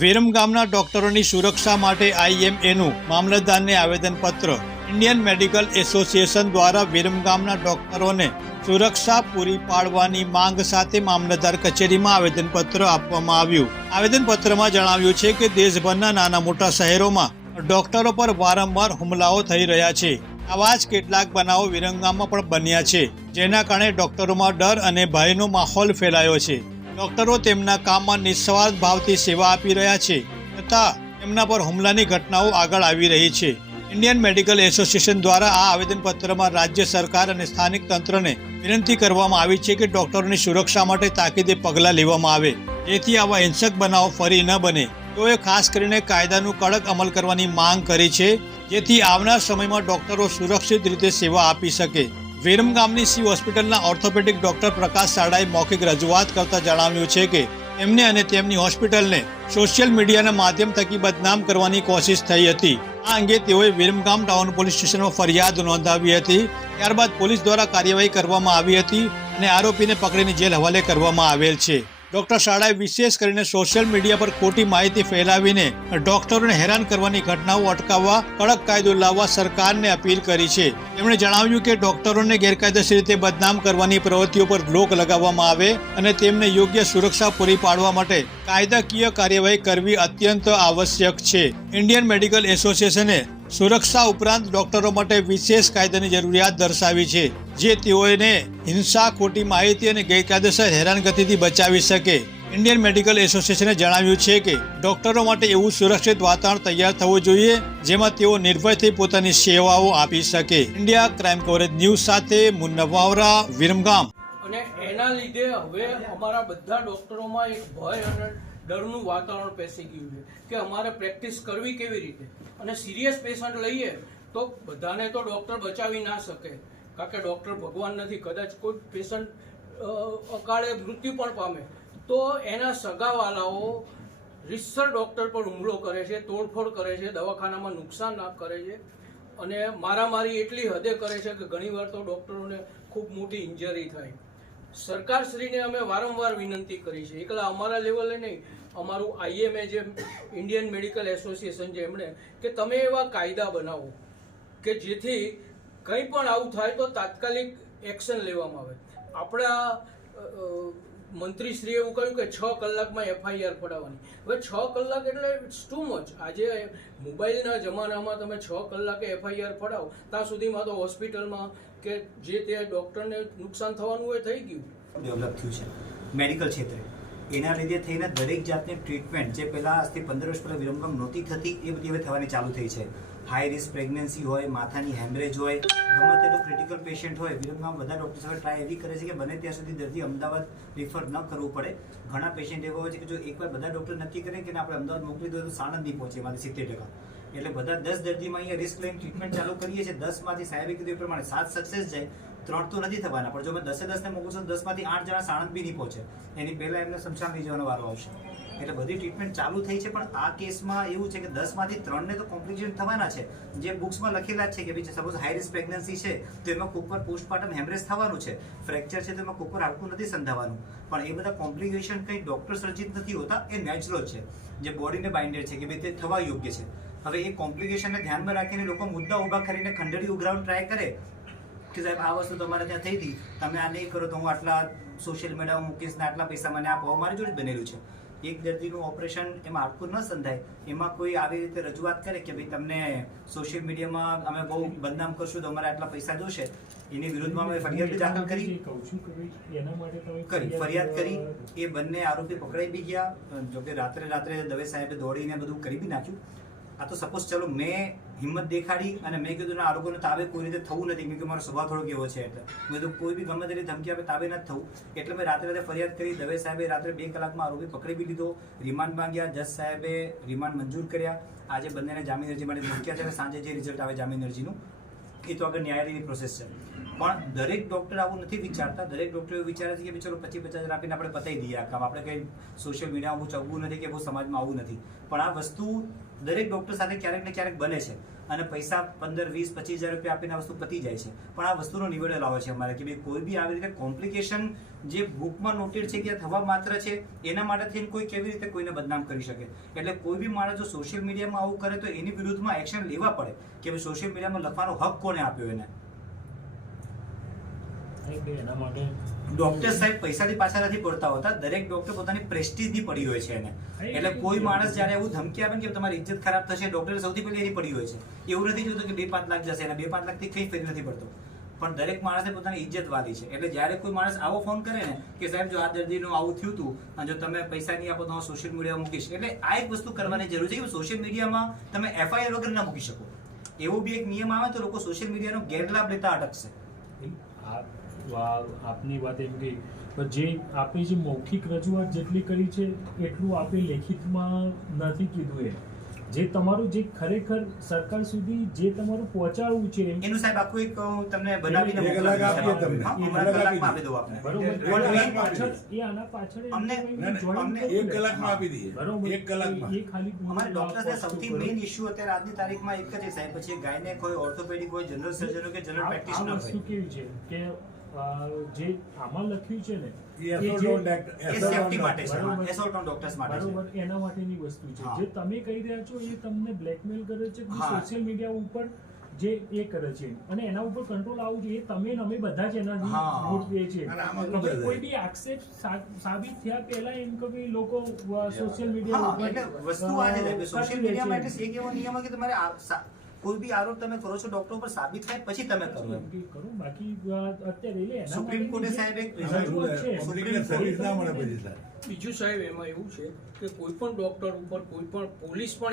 વિરમ ગામના ડોક્ટરોની સુરક્ષા માટે આઈએમએનું મામલતદારને આવેદનપત્ર. ઇન્ડિયન મેડિકલ એસોસિએશન દ્વારા વેરમ ગામના ડોક્ટરોને સુરક્ષા પૂરી પાડવાની માંગ સાથે મામલતદાર કચેરીમાં આવેદનપત્ર આપવામાં આવ્યું. આવેદનપત્રમાં જણાવ્યું છે કે દેશભરના નાના મોટા શહેરોમાં ડોક્ટરો પર વારંવાર હુમલાઓ થઈ રહ્યા છે. આવા જ કેટલાક બનાવો વિરંગામાં પણ બન્યા છે, જેના કારણે ડોક્ટરોમાં ડર અને ભયનો માહોલ ફેલાયો છે. ડોક્ટરો તેમના કામમાં નિસ્વાર્થ ભાવથી સેવા આપી રહ્યા છે તથા તેમના પર હુમલાની ઘટનાઓ આગળ આવી રહી છે. ઇન્ડિયન મેડિકલ એસોસિએશન દ્વારા આ આવેદનપત્રમાં રાજ્ય સરકાર અને સ્થાનિક તંત્રને વિનંતી કરવામાં આવી છે કે ડોક્ટરોની સુરક્ષા માટે તાકીદે પગલાં લેવામાં આવે. જેથી આવા હિંસક બનાવો ફરી ન બને. તેઓએ ખાસ કરીને કાયદાનું કડક અમલ કરવાની માંગ કરી છે, જેથી આવનાર સમયમાં ડોક્ટરો સુરક્ષિત રીતે સેવા આપી શકે. વિરમ ગામની સી હોસ્પિટલના ઓર્થોપેડિક ડોક્ટર પ્રકાશ સાડાએ મૌખિક રજૂઆત કરતા જણાવ્યું છે કે એમને અને તેમની હોસ્પિટલને સોશિયલ મીડિયાના માધ્યમ થકી બદનામ કરવાની કોશિશ થઈ હતી. આ અંગે તેઓએ વિરમગામ ટાઉન પોલીસ સ્ટેશનમાં ફરિયાદ નોંધાવી હતી. ત્યારબાદ પોલીસ દ્વારા કાર્યવાહી કરવામાં આવી હતી અને આરોપીને પકડીને જેલ હવાલે કરવામાં આવેલ છે. ડોક્ટર શાળાએ વિશેષ કરીને સોશિયલ મીડિયા પર ખોટી માહિતી ફેલાવીને ડોક્ટરોને હેરાન કરવાની ઘટનાઓ અટકાવવા કડક કાયદો લાવવા સરકારને અપીલ કરી છે. તેમણે જણાવ્યું કે ડોક્ટરોને ગેરકાયદેસર રીતે બદનામ કરવાની પ્રવૃત્તિઓ પર રોક લગાવવામાં આવે અને તેમને યોગ્ય સુરક્ષા પૂરી પાડવા માટે કાયદાકીય કાર્યવાહી કરવી અત્યંત આવશ્યક છે. ઇન્ડિયન મેડિકલ એસોસિએશને સુરક્ષા ઉપરાંત ડોક્ટરો માટે વિશેષ કાયદાની જરૂરિયાત દર્શાવી છે, જે તેઓને હિંસા ખોટી માહિતી અને ગેરકાયદેસર હેરાનગતિથી બચાવી શકે. ઇન્ડિયન મેડિકલ એસોસિએશને જણાવ્યું છે કે, ડોક્ટરો માટે એવું સુરક્ષિત વાતાવરણ તૈયાર થવું જોઈએ, જેમાં તેઓ નિર્ભયથી પોતાની સેવાઓ આપી શકે. ઇન્ડિયા ક્રાઇમ કવરેજ ન્યૂઝ સાથે મુન્નવાવરા વિરમગામ. અને એના લીધે હવે અમારા બધા ડોક્ટરોમાં એક ભય અને ડરનું વાતાવરણ પેસી ગયું છે કે અમારે પ્રેક્ટિસ કરવી કેવી રીતે? અને સિરિયસ પેશન્ટ લઈએ તો બધાને તો ડૉક્ટર બચાવી ના શકે. કારણ કે ડૉક્ટર ભગવાન નથી, કદાચ કોઈ પેશન્ટ અકાળે મૃત્યુ પણ પામે. તો એના સગાવાલાઓ રીતસર ડૉક્ટર પર હુમલો કરે છે, તોડફોડ કરે છે, દવાખાનામાં નુકસાન ના કરે છે. અને મારામારી એટલી હદે કરે છે કે ઘણીવાર તો ડૉક્ટરોને ખૂબ મોટી ઇન્જરી થાય. સરકારશ્રીને અમે વારંવાર વિનંતી કરી છે. એકલા અમારા લેવલે નહીં, અમારું આઈએમએ જે ઇન્ડિયન મેડિકલ એસોસિએશન છે એમણે, કે તમે એવા કાયદા બનાવો કે જેથી કંઈ પણ આવું થાય તો તાત્કાલિક એક્શન લેવામાં આવે. આપણા મંત્રીશ્રીએ એવું કહ્યું કે છ કલાકમાં એફઆઈઆર પડાવવાની હવે છ કલાક એટલે ઇટ્સ ટુ મચ આજે મોબાઈલના જમાનામાં તમે છ કલાકે એફઆઈઆર પડાવો ત્યાં સુધીમાં તો હોસ્પિટલમાં કે જે તે ડૉક્ટરને નુકસાન થવાનું હોય થઈ ગયું? ડેવલપ થયું છે. મેડિકલ ક્ષેત્રે. એના લીધે થઈને દરેક જાતની ટ્રીટમેન્ટ જે પહેલાં આજથી પંદર વર્ષ પહેલાં વિરમગામ નહોતી થતી, એ બધી હવે થવાની ચાલુ થઈ છે. હાઈ રિસ્ક પ્રેગ્નન્સી હોય, માથાની હેમરેજ હોય, ગમે તેટલું ક્રિટિકલ પેશન્ટ હોય, વિલંબમાં બધા ડૉક્ટર્સ હવે ટ્રાય એવી કરે છે કે બને ત્યાં સુધી દર્દી અમદાવાદ રિફર ન કરવું પડે. ઘણા પેશન્ટ એવા હોય છે કે જો એકવાર બધા ડૉક્ટર નક્કી કરે કે આપણે અમદાવાદ મોકલી દો તો સાણંદ નહીં પહોંચે મારે સિત્તેર ટકા. એટલે બધા દસ દર્દીમાં અહીંયા રિસ્ક લઈને ટ્રીટમેન્ટ ચાલુ કરીએ છીએ. દસમાંથી સાહેબે કીધું એ પ્રમાણે સાત સક્સેસ જાય, ત્રણ તો નથી થવાના. પણ જો મેં દસે દસને મોકલશો તો દસમાંથી આઠ જણા સાણંદ બી નહીં પહોંચે. એની પહેલા એમને શમશાન લઈ જવાનો વારો આવશે. એટલે બધી ટ્રીટમેન્ટ ચાલુ થઈ છે, પણ આ કેસમાં એવું છે કે દસમાંથી ત્રણને તો કોમ્પ્લિકેશન થવાના છે. જે બુક્સમાં લખેલા છે કે ભાઈ સપોઝ હાઈ રિસ્ક પ્રેગ્નન્સી છે, તો એમાં કુકર પોસ્ટમાર્ટમ હેમરેજ થવાનું છે. ફ્રેક્ચર છે તો એમાં કુકર આવતું નથી સંધાવાનું. પણ એ બધા કોમ્પ્લિકેશન કંઈ ડોક્ટર સર્જિત નથી હોતા, એ નેચરલ છે. જે બોડીને બાઇન્ડેડ છે કે ભાઈ તે થવા યોગ્ય છે. હવે એ કોમ્પ્લિકેશનને ધ્યાનમાં રાખીને લોકો મુદ્દા ઊભા કરીને ખંડડી ઉઘરાવવાનું ટ્રાય કરે કે સાહેબ આ વસ્તુ તમારે ત્યાં થઈ હતી. તમે આ નહીં કરો તો હું આટલા સોશિયલ મીડિયામાં મૂકીશ ને આટલા પૈસા મને આપો. મારી જોડે બનેલું છે. એક દર્દીનું ઓપરેશન એમાં હાડકું ન સંધાય. એમાં કોઈ આવી રીતે રજૂઆત કરે કે ભાઈ તમને સોશિયલ મીડિયામાં અમે બહુ બદનામ કરશું તો અમારે આટલા પૈસા જોશે. એની વિરુદ્ધમાં અમે ફરિયાદ દાખલ કરી. કરી. ફરિયાદ કરી. એ બંને આરોપી પકડાઈ બી ગયા. જોકે રાત્રે રાત્રે દવે સાહેબે દોડીને બધું કરી બી નાખ્યું. આ તો સપોઝ ચલો મેં હિંમત દેખાડી અને મેં કીધું, ના, આ લોકોને તાબે કોઈ રીતે થવું નથી. મેં કે મારો સ્વભાવ થોડો કેવો છે એટલે. મેં કીધું, કોઈ બી ગમે તેની ધમકી આપે તાબે નથી થવું. એટલે મેં રાત્રે રાત્રે ફરિયાદ કરી, દવે સાહેબે રાત્રે બે કલાકમાં આરોપી પકડી બી લીધો, રિમાન્ડ માંગ્યા, જજ સાહેબે રિમાન્ડ મંજૂર કર્યા. આજે બંનેને જામીન અરજી માટે મૂક્યા છે અને સાંજે જે રિઝલ્ટ આવે જામીન અરજીનું, એ તો આગળ ન્યાયાલયની પ્રોસેસ છે. પણ દરેક ડૉક્ટર આવું નથી વિચારતા. દરેક ડૉક્ટર એવું વિચારે છે કે ચલો પચીસ પચાસ હજાર આપીને આપણે પતાવી દઈએ આ કામ આપણે કંઈ સોશિયલ મીડિયામાં બહુ ચગવું નથી કે બહુ સમાજમાં આવું નથી. પણ આ વસ્તુ દરેક ડૉક્ટર સાથે ક્યારેક ને ક્યારેક બને છે. અને પૈસા પંદર, વીસ, પચીસ હજાર રૂપિયા આપીને આ વસ્તુ પતી જાય છે. પણ આ વસ્તુનો નિવેડો લાવે છે અમારે કે ભાઈ કોઈ બી આવી રીતે કોમ્પ્લિકેશન જે બુકમાં નોટેડ છે કે થવા માત્ર છે, એના માટે થઈને કોઈ કેવી રીતે કોઈને બદનામ કરી શકે? એટલે કોઈ બી માણસ જો સોશિયલ મીડિયામાં આવું કરે તો એની વિરુદ્ધમાં એક્શન લેવા પડે કે ભાઈ સોશિયલ મીડિયામાં લખવાનો હક કોને આપ્યો એને? એટલે એના માટે ડોક્ટર સાહેબ પૈસાથી પાછા નથી પડતા હોતા. દરેક ડોક્ટર પોતાની પ્રેસ્ટીજની પડી હોય છે એને. એટલે કોઈ માણસ જ્યારે એવું ધમકી આપે કે તમારી ઇજ્જત ખરાબ થશે ડોક્ટર સૌથી પહેલી એની પડી હોય છે. એવું નથી જોતું કે બે પાંચ લાખ જશે અને બે પાંચ લાખથી કંઈ ફેર નથી પડતો. પણ દરેક માણસે પોતાની ઇજ્જત વાદી છે. એટલે જ્યારે કોઈ માણસ આવો ફોન કરે ને કે સાહેબ જો આ દર્દીનું આવું થયું હતું અને જો તમે પૈસા નહીં આપો તો હું સોશિયલ મીડિયા મૂકીશ. એટલે આ એક વસ્તુ કરવાની જરૂર છે કે સોશિયલ મીડિયામાં તમે એફઆઈઆર વગર ના મૂકી શકો. એવો બી એક નિયમ આવે તો લોકો સોશિયલ મીડિયાનો ગેરલાભ લેતા અટકશે. આપની વાત એમ ગઈ પણ જે આપે જે મૌખિક રજૂઆત જેટલી કરી છે એટલું આપે લેખિતમાં નથી કીધું એ જે તમારું જે ખરેખર સરકાર સુધી જે તમારું પહોંચાડવું છે એનું સાહેબ આખું એક હું તમને બનાવીને આપીએ તમને. એક કલાકમાં આપી દઉં આપને. બરોબર. પાછળ એ આના પાછળ અમને- કોઈ અમને કર્યું એક કલાકમાં આપી દઈએ. બરોબર. એક કલાકમાં. એ ખાલી અમારે ડોક્ટર્સને વસ્તુ સૌથી મેઈન ઇશ્યુ અત્યારે આજની તારીખમાં એક જ છે સાહેબ. પછી ગાયનેક હોય ઓર્થોપેડિક હોય જનરલ સર્જન હોય કે જનરલ પ્રેક્ટિશનર વસ્તુ હોય. કેવી છે? કે જે આમાં લખ્યું છે ને એના માટેની વસ્તુ છે. જે તમે કહી રહ્યા છો એ તમને બ્લેકમેલ કરે છે સોશિયલ મીડિયા ઉપર જે એ કરે છે. અને એના ઉપર કંટ્રોલ આવવું જોઈએ તમે ને અમે બધા જ એના હા. છે? કોઈ બી આક્ષેપ સાબિત થયા પહેલા એમ કે ભાઈ લોકો સોશિયલ મીડિયા વસ્તુ આ છે સોશિયલ મીડિયા મીડિયામાં એટલે એક એવો નિયમ કે તમારે કોઈ બી આરોપ તમે કરો છો ડોક્ટર ઉપર સાબિત થાય પછી તમે કરો એમ. છે. બાકી અત્યારે લે સુપ્રીમ કોર્ટે સાહેબ એક રિઝલ્ટ બીજું સાહેબ એમાં એવું છે કે કોઈ પણ ડોક્ટર ઉપર કોઈ પણ પોલીસ પણ